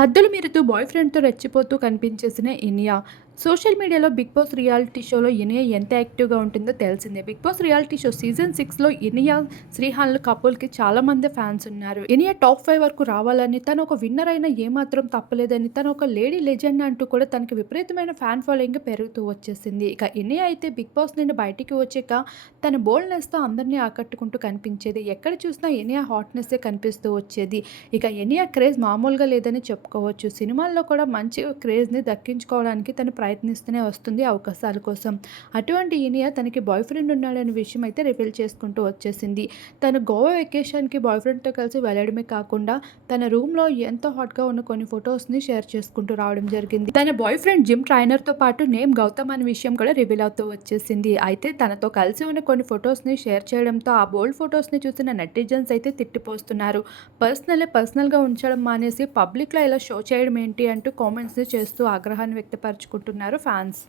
హద్దులు మీరుతూ బాయ్ ఫ్రెండ్తో రెచ్చిపోతూ కనిపించేసిన ఇనియా సోషల్ మీడియాలో బిగ్ బాస్ రియాలిటీ షోలో ఇనియా ఎంత యాక్టివ్గా ఉంటుందో తెలిసిందే. Big Boss reality show season సిక్స్లో ఇనియా శ్రీహాన్ల కపుల్కి చాలామంది ఫ్యాన్స్ ఉన్నారు. ఇనియా టాప్ ఫైవ్ వరకు రావాలని తను ఒక విన్నర్ అయినా ఏమాత్రం తప్పలేదని తను ఒక లేడీ లెజెండ్ అంటూ కూడా తనకి విపరీతమైన ఫ్యాన్ ఫాలోయింగ్ పెరుగుతూ వచ్చేసింది. ఇక ఇనియా అయితే బిగ్ బాస్ నుండి బయటికి వచ్చాక తన బోల్డ్నెస్తో అందరినీ ఆకట్టుకుంటూ కనిపించేది. ఎక్కడ చూసినా ఇనియా హాట్నెస్సే కనిపిస్తూ వచ్చేది. ఇక ఎనియా క్రేజ్ మామూలుగా లేదని చెప్పుకోవచ్చు. సినిమాల్లో కూడా మంచి క్రేజ్ని దక్కించుకోవడానికి తను ప్రయత్నిస్తూనే వస్తుంది అవకాశాల కోసం. అటువంటి ఇనియా తనకి బాయ్ ఫ్రెండ్ ఉన్నాడనే విషయం అయితే రివీల్ చేసుకుంటూ వచ్చేసింది. తను గోవా వెకేషన్కి బాయ్ ఫ్రెండ్తో కలిసి వెళ్ళడమే కాకుండా తన రూమ్లో ఎంతో హాట్గా ఉన్న కొన్ని ఫొటోస్ని షేర్ చేసుకుంటూ రావడం జరిగింది. తన బాయ్ ఫ్రెండ్ జిమ్ ట్రైనర్తో పాటు నేమ్ గౌతమ్ అనే విషయం కూడా రివీల్ అవుతూ వచ్చేసింది. అయితే తనతో కలిసి ఉన్న కొన్ని ఫొటోస్ని షేర్ చేయడంతో ఆ బోల్డ్ ఫొటోస్ని చూసిన నెటిజన్స్ అయితే తిట్టిపోస్తున్నారు. పర్సనలే పర్సనల్గా ఉంచడం మానేసి పబ్లిక్లో ఇలా షో చేయడం ఏంటి అంటూ కామెంట్స్ని చేస్తూ ఆగ్రహాన్ని వ్యక్తపరచుకుంటున్నారు. ఫ్యాన్స్.